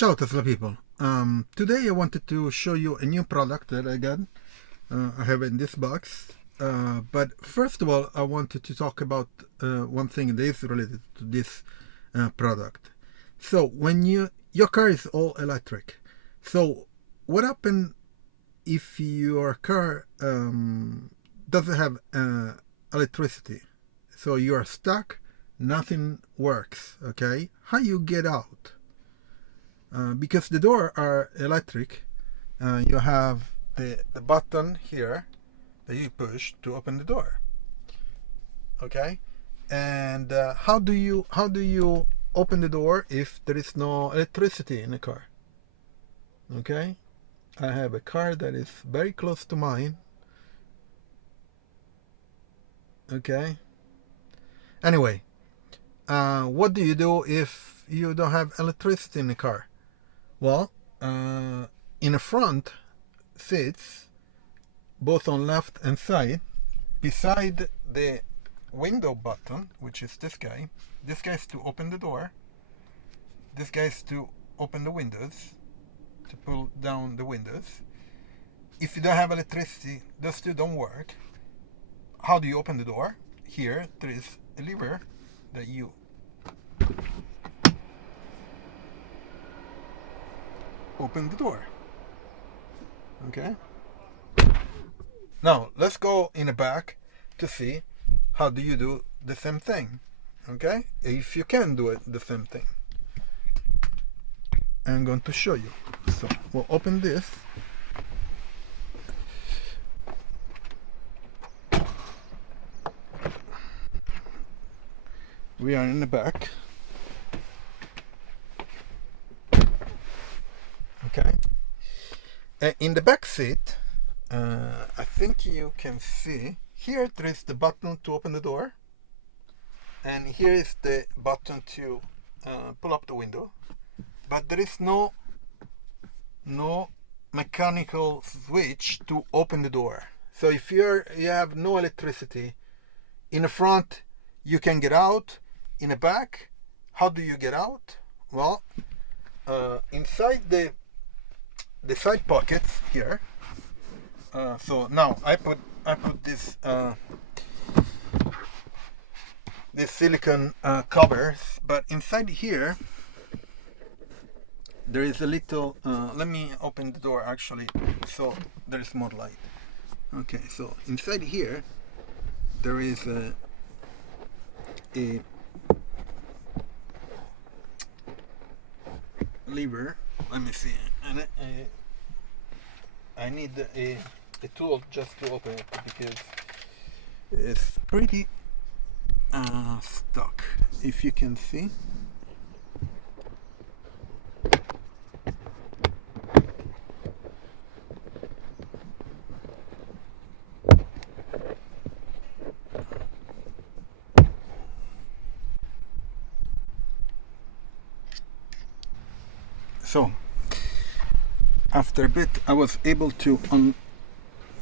Ciao Tesla people. Today I wanted to show you a new product that I got. I have in this box. But first of all, I wanted to talk about one thing that is related to this product. So when your car is all electric, so what happens if your car doesn't have electricity? So you are stuck, nothing works. Okay, how you get out? Because the door are electric, you have the button here that you push to open the door. Okay, and how do you open the door if there is no electricity in the car? Okay, I have a car that is very close to mine. Okay, anyway, what do you do if you don't have electricity in the car? Well, in the front seats, both on left and side, beside the window button, which is this guy is to open the door, this guy is to open the windows, to pull down the windows. If you don't have electricity, those two don't work. How do you open the door? Here there is a lever that you open the door. Okay, now let's go in the back to see how do you do the same thing. Okay, if you can do it the same thing, I'm going to show you. So we'll open this. We are in the back. Okay, in the back seat, I think you can see here there is the button to open the door, and here is the button to pull up the window, but there is no mechanical switch to open the door. So if you have no electricity in the front, you can get out. In the back, how do you get out? Well, inside the side pockets here. So now I put this this silicone covers, but inside here there is a little. Let me open the door actually, so there is more light. Okay, so inside here there is a lever. Let me see. And I need a tool just to open it because it's pretty stuck, if you can see. So after a bit I was able to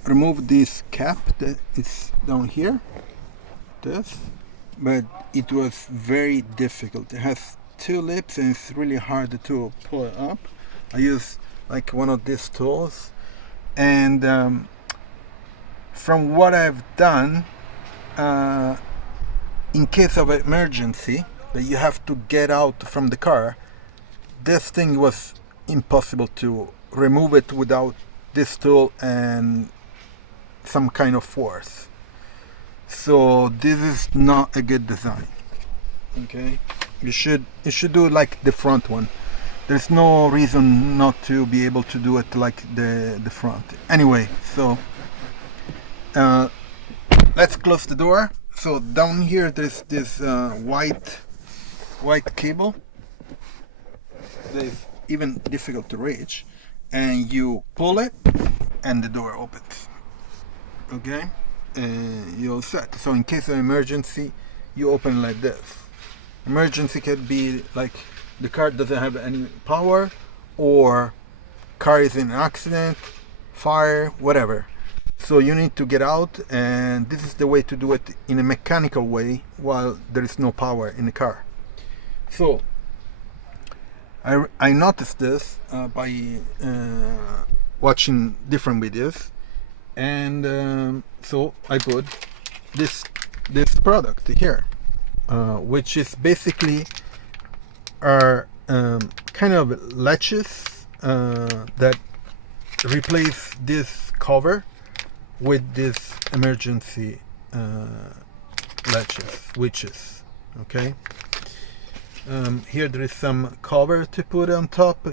remove this cap that is down here, but it was very difficult. It has two lips and it's really hard to pull it up. I use like one of these tools, and from what I've done, in case of an emergency that you have to get out from the car, this thing was impossible to remove it without this tool and some kind of force. So this is not a good design. Okay, you should do like the front one. There's no reason not to be able to do it like the front. Anyway, so let's close the door. So down here there's this white cable that is even difficult to reach, and you pull it and the door opens. Okay, you're set. So in case of emergency, you open like this. Emergency could be like the car doesn't have any power, or car is in an accident, fire, whatever. So you need to get out, and this is the way to do it in a mechanical way while there is no power in the car. So I noticed this by watching different videos, and so I bought this product here, which is basically are kind of latches that replace this cover with this emergency latches, switches. Okay. Here there is some cover to put on top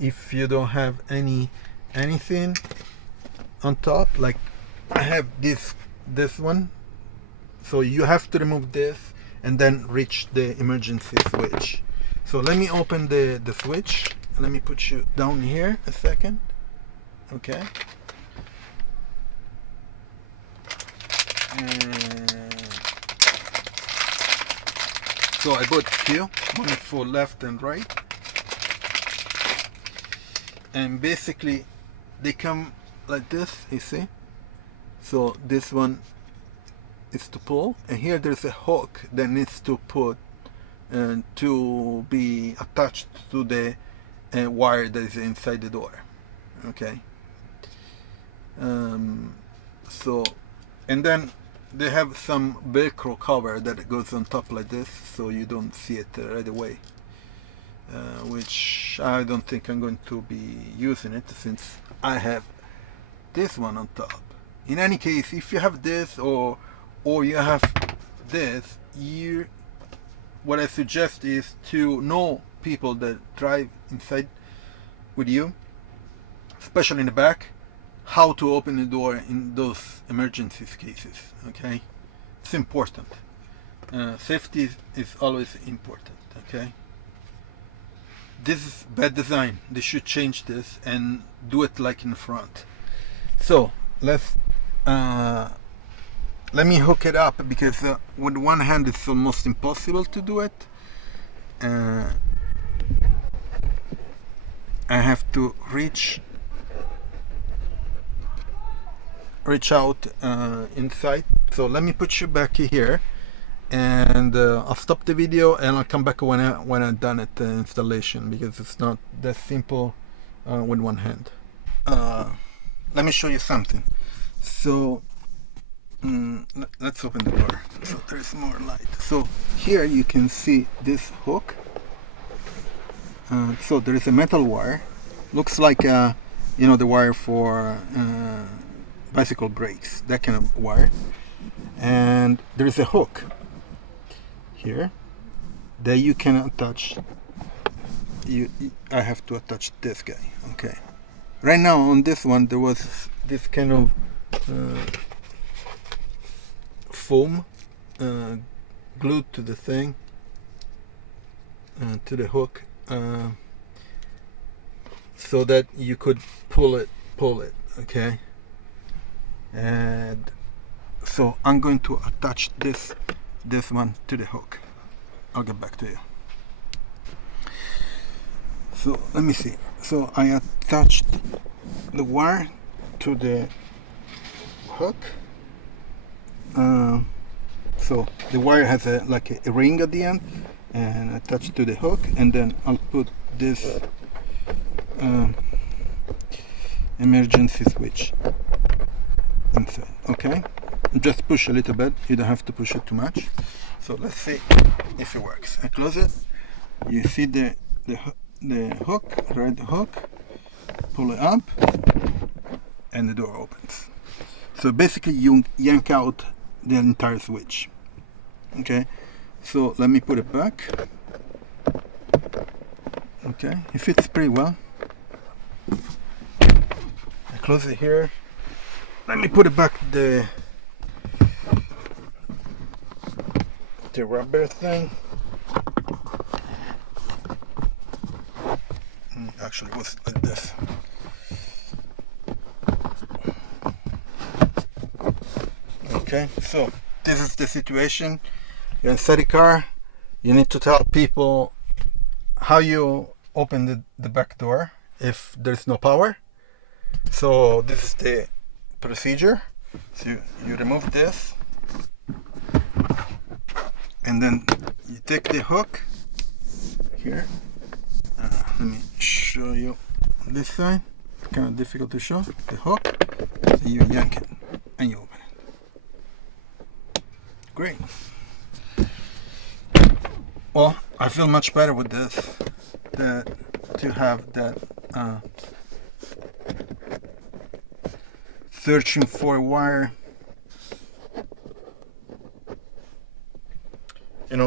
if you don't have anything on top. Like I have this one, so you have to remove this and then reach the emergency switch. So let me open the switch. Let me put you down here a second. Okay. So I bought two, one for left and right, and basically they come like this, you see. So this one is to pull, and here there's a hook that needs to put to be attached to the wire that is inside the door. Okay. So, and then they have some Velcro cover that goes on top like this, so you don't see it right away, which I don't think I'm going to be using it since I have this one on top. In any case, if you have this or you have this, what I suggest is to know people that drive inside with you, especially in the back, how to open the door in those emergency cases. Okay, it's important. Safety is always important. Okay, this is bad design. They should change this and do it like in front. So let me hook it up, because with one hand it's almost impossible to do it. I have to reach out inside. So let me put you back here, and I'll stop the video and I'll come back when I'm done at the installation, because it's not that simple with one hand. Let me show you something. So let's open the door so there's more light. So here you can see this hook. So there is a metal wire, looks like the wire for bicycle brakes, that kind of wire, and there is a hook here that you can attach. I have to attach this guy. Okay, right now on this one there was this kind of foam glued to the thing, to the hook, so that you could pull it. Okay, and so I'm going to attach this one to the hook. I'll get back to you. So let me see. So I attached the wire to the hook. So the wire has like a ring at the end, and attached to the hook, and then I'll put this emergency switch inside. Okay, just push a little bit, you don't have to push it too much. So let's see if it works. I close it, you see the hook, right, the hook, pull it up, and the door opens. So basically you yank out the entire switch. Okay, so let me put it back. Okay, it fits pretty well. I close it here. Let me put it back, the rubber thing. Actually, it was like this. Okay, so this is the situation. You're inside the car. You need to tell people how you open the back door if there's no power. So this is the procedure. So you remove this, and then you take the hook here, let me show you this side. Kind of difficult to show. The hook, so you yank it and you open it. Great. Well, I feel much better with this to have that searching for a wire,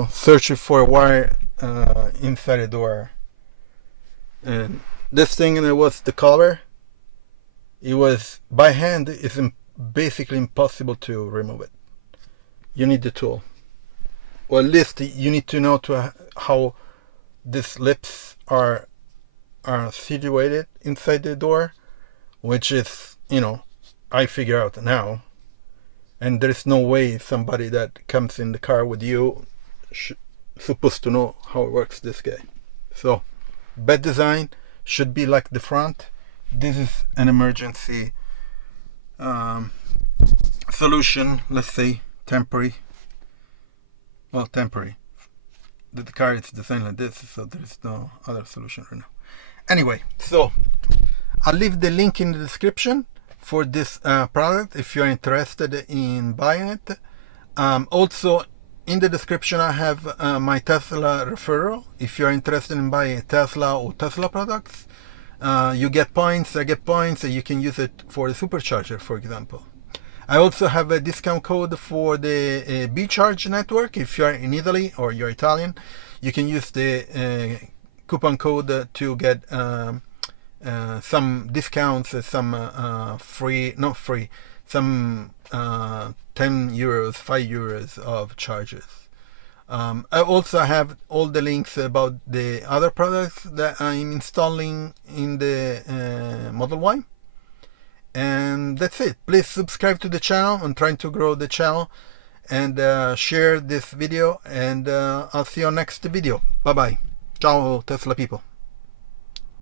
searching for a wire inside the door. And this thing, and it was the color. It was by hand. It's basically impossible to remove it. You need the tool, or at least you need to know how these lips are situated inside the door, which is, I figure out now. And there's no way somebody that comes in the car with you supposed to know how it works this way. So bed design should be like the front. This is an emergency solution, let's say temporary. Well, temporary. The car is designed like this, so there is no other solution right now. Anyway, so I'll leave the link in the description for this product if you're interested in buying it. Also, in the description I have my Tesla referral. If you're interested in buying a Tesla or Tesla products, you get points, I get points, and you can use it for the Supercharger, for example. I also have a discount code for the BeCharge network. If you're in Italy or you're Italian, you can use the coupon code to get some discounts, some free, not free, some 10 euros, 5 euros of charges. I also have all the links about the other products that I'm installing in the Model Y. And that's it. Please subscribe to the channel. I'm trying to grow the channel, and share this video, and I'll see you on next video. Bye bye. Ciao Tesla people.